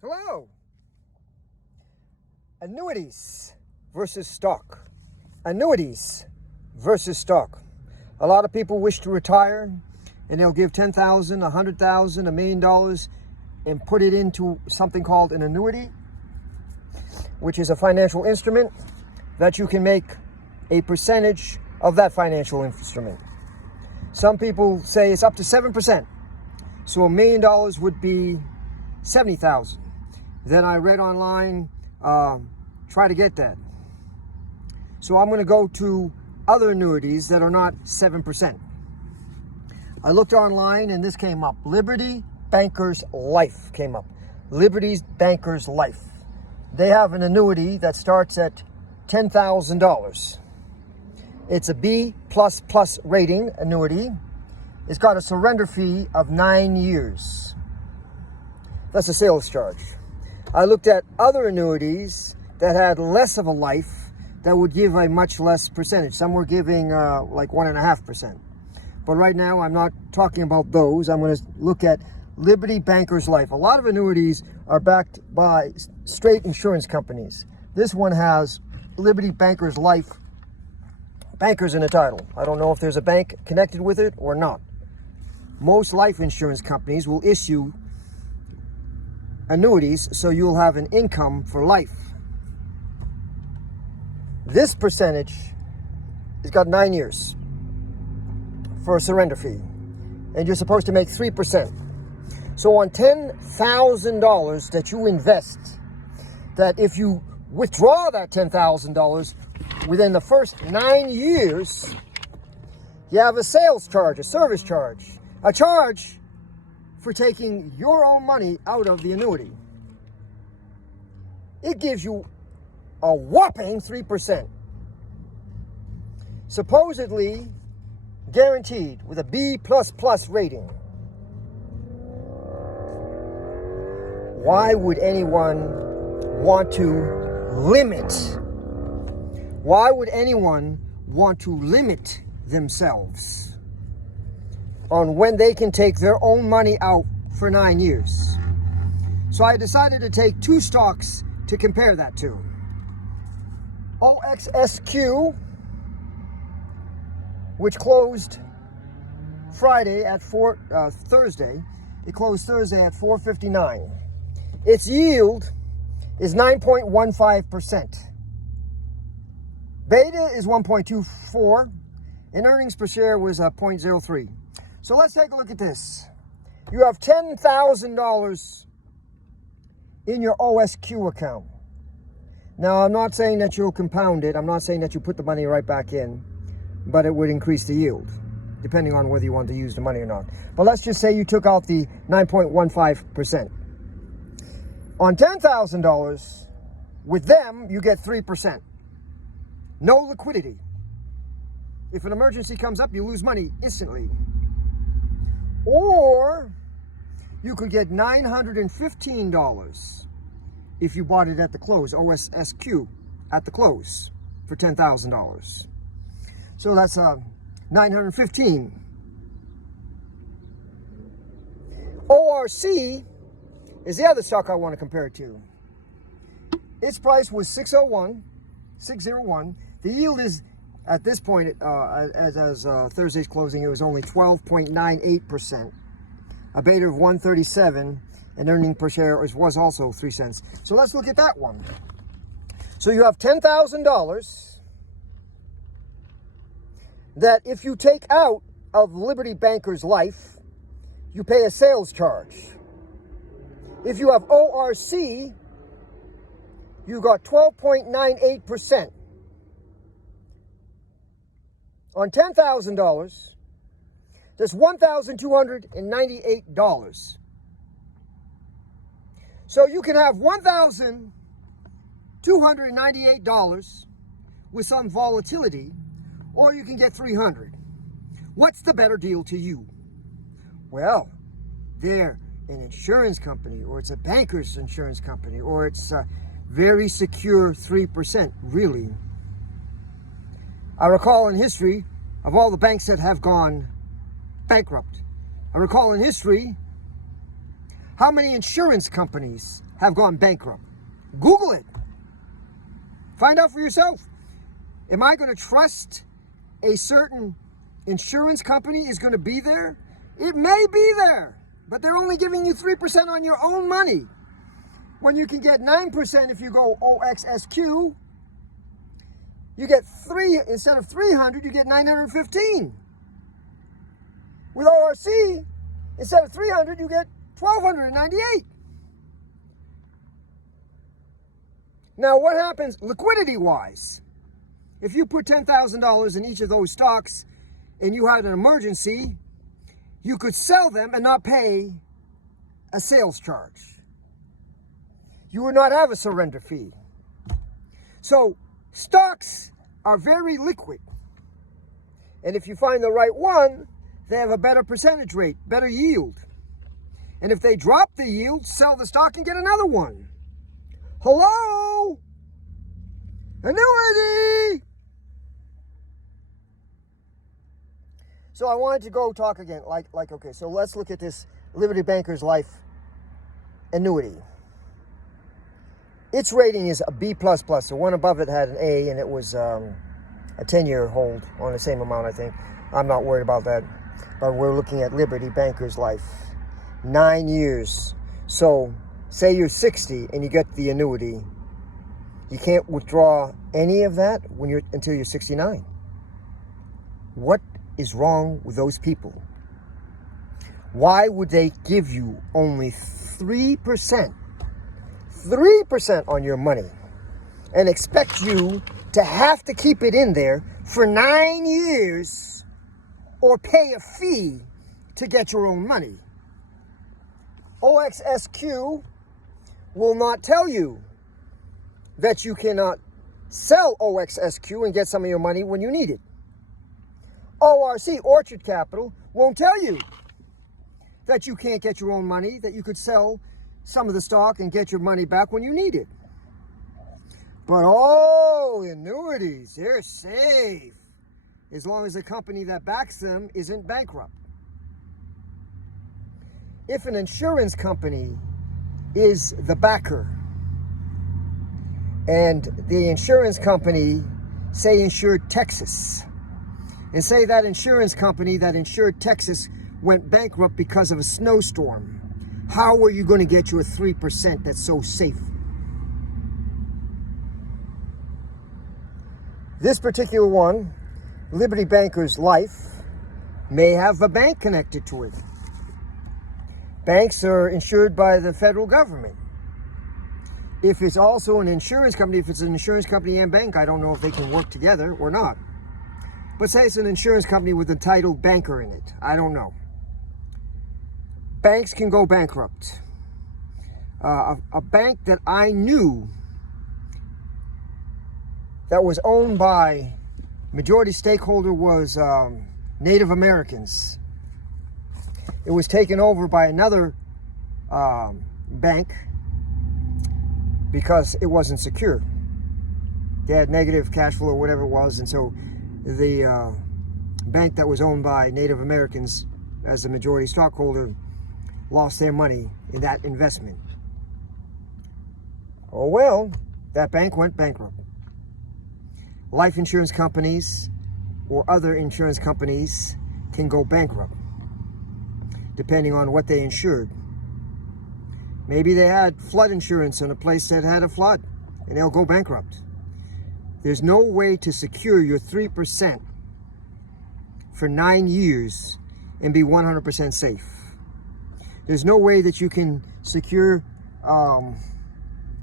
Hello. Annuities versus stock. Annuities versus stock. A lot of people wish to retire and they'll give $10,000, $100,000, $1 million and put it into something called an annuity, which is a financial instrument that you can make a percentage of that financial instrument. Some people say it's up to 7%. So $1 million would be $70,000. Then I read online, try to get that. So I'm going to go to other annuities that are not 7%. I looked online and this came up. Liberty Bankers Life came up. Liberty Bankers Life. They have an annuity that starts at $10,000. It's a B++ rating annuity. It's got a surrender fee of 9 years. That's a sales charge. I looked at other annuities that had less of a life that would give a much less percentage. Some were giving like 1.5%. But right now I'm not talking about those. I'm going to look at Liberty Bankers Life. A lot of annuities are backed by straight insurance companies. This one has Liberty Bankers Life, bankers in the title. I don't know if there's a bank connected with it or not. Most life insurance companies will issue annuities so you'll have an income for life. This percentage has got 9 years for a surrender fee, and you're supposed to make 3%. So on $10,000 that you invest, that if you withdraw that $10,000 within the first 9 years, you have a sales charge, a service charge, a charge for taking your own money out of the annuity. It gives you a whopping 3%. Supposedly guaranteed with a B++ rating. Why would anyone want to limit? Why would anyone want to limit themselves on when they can take their own money out for 9 years? So I decided to take two stocks to compare that to. OXSQ, which closed Friday at Thursday. It closed Thursday at 4.59. Its yield is 9.15%. Beta is 1.24, and earnings per share was 0.03. So let's take a look at this. You have $10,000 in your OSQ account. Now, I'm not saying that you'll compound it. I'm not saying that you put the money right back in, but it would increase the yield, depending on whether you want to use the money or not. But let's just say you took out the 9.15%. On $10,000, with them, you get 3%. No liquidity. If an emergency comes up, you lose money instantly. Or you could get $915 if you bought it at the close, OXSQ at the close for $10,000. So that's $915. ORC is the other stock I want to compare it to. Its price was 601. The yield is, at this point, as Thursday's closing, it was only 12.98%. A beta of 137, and earning per share was also 3 cents. So let's look at that one. So you have $10,000 that if you take out of Liberty Bankers Life, you pay a sales charge. If you have ORC, you got 12.98%. On $10,000, that's $1,298. So you can have $1,298 with some volatility, or you can get $300. What's the better deal to you? Well, they're an insurance company, or it's a banker's insurance company, or it's a very secure 3%, really. I recall in history of all the banks that have gone bankrupt. I recall in history how many insurance companies have gone bankrupt. Google it. Find out for yourself. Am I going to trust a certain insurance company is going to be there? It may be there, but they're only giving you 3% on your own money. When you can get 9% if you go OXSQ, you get instead of 300, you get 915. With ORC, instead of 300, you get 1,298. Now, what happens liquidity-wise? If you put $10,000 in each of those stocks and you had an emergency, you could sell them and not pay a sales charge. You would not have a surrender fee. So, stocks are very liquid. And if you find the right one, they have a better percentage rate, better yield. And if they drop the yield, sell the stock and get another one. Hello? Annuity! So I wanted to go talk again, okay, so let's look at this Liberty Bankers Life annuity. Its rating is a B++. The one above it had an A, and it was a 10-year hold on the same amount, I think. I'm not worried about that. But we're looking at Liberty Bankers Life. 9 years. So, say you're 60 and you get the annuity. You can't withdraw any of that until you're 69. What is wrong with those people? Why would they give you only 3%? 3% on your money and expect you to have to keep it in there for 9 years or pay a fee to get your own money. OXSQ will not tell you that you cannot sell OXSQ and get some of your money when you need it. ORC, Orchid Capital, won't tell you that you can't get your own money, that you could sell some of the stock and get your money back when you need it. But annuities, they're safe as long as the company that backs them isn't bankrupt. If an insurance company is the backer and the insurance company, say, insured Texas, and say that insurance company that insured Texas went bankrupt because of a snowstorm, how are you going to get your 3% that's so safe? This particular one, Liberty Bankers Life, may have a bank connected to it. Banks are insured by the federal government. If it's also an insurance company, if it's an insurance company and bank, I don't know if they can work together or not. But say it's an insurance company with a titled banker in it. I don't know. Banks can go bankrupt. A bank that I knew that was owned by, majority stakeholder was Native Americans. It was taken over by another bank because it wasn't secure. They had negative cash flow or whatever it was, and so the bank that was owned by Native Americans as the majority stockholder lost their money in that investment. Oh well, that bank went bankrupt. Life insurance companies or other insurance companies can go bankrupt depending on what they insured. Maybe they had flood insurance in a place that had a flood and they'll go bankrupt. There's no way to secure your 3% for 9 years and be 100% safe. There's no way that you can secure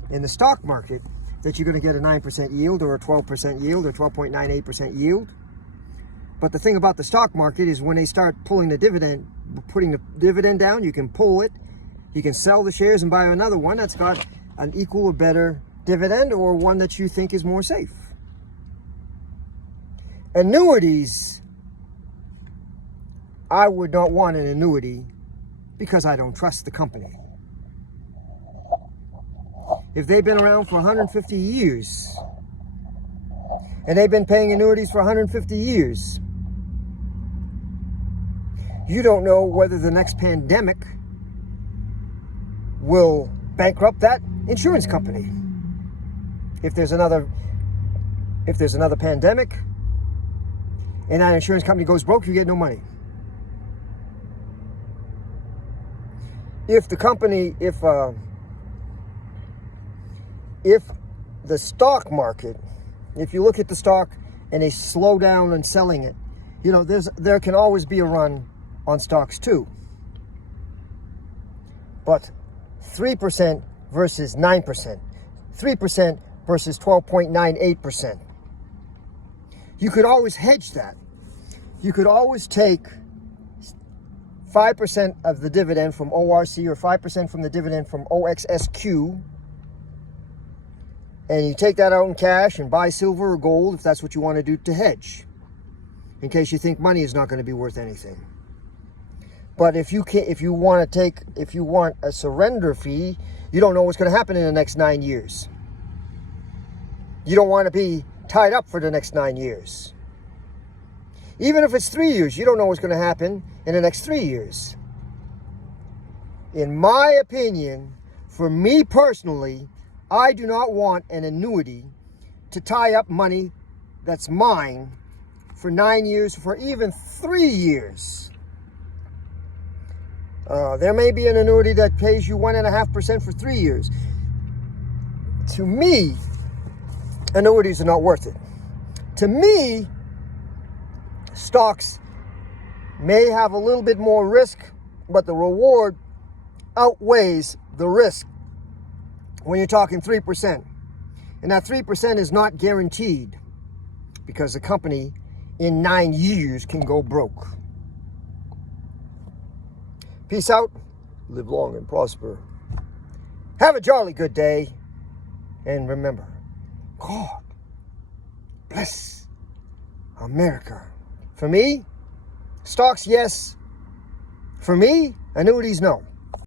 in the stock market that you're going to get a 9% yield or a 12% yield or 12.98% yield. But the thing about the stock market is when they start putting the dividend down, you can pull it, you can sell the shares and buy another one that's got an equal or better dividend or one that you think is more safe. Annuities, I would not want an annuity because I don't trust the company. If they've been around for 150 years and they've been paying annuities for 150 years, you don't know whether the next pandemic will bankrupt that insurance company. If there's another pandemic and that insurance company goes broke, you get no money. If the company, if the stock market, if you look at the stock and they slow down on selling it, you know, there can always be a run on stocks too. But 3% versus 9%, 3% versus 12.98%. You could always hedge that. You could always take 5% of the dividend from ORC or 5% from the dividend from OXSQ, and you take that out in cash and buy silver or gold if that's what you want to do to hedge, in case you think money is not going to be worth anything. But if you want a surrender fee, you don't know what's going to happen in the next 9 years. You don't want to be tied up for the next 9 years. Even if it's 3 years, you don't know what's going to happen in the next 3 years. In my opinion, for me personally, I do not want an annuity to tie up money that's mine for 9 years, for even 3 years. There may be an annuity that pays you 1.5% for 3 years. To me, annuities are not worth it. To me, stocks may have a little bit more risk, but the reward outweighs the risk when you're talking 3%. And that 3% is not guaranteed, because the company in 9 years can go broke. Peace out. Live long and prosper. Have a jolly good day. And remember, God bless America. For me, stocks, yes. For me, annuities, no.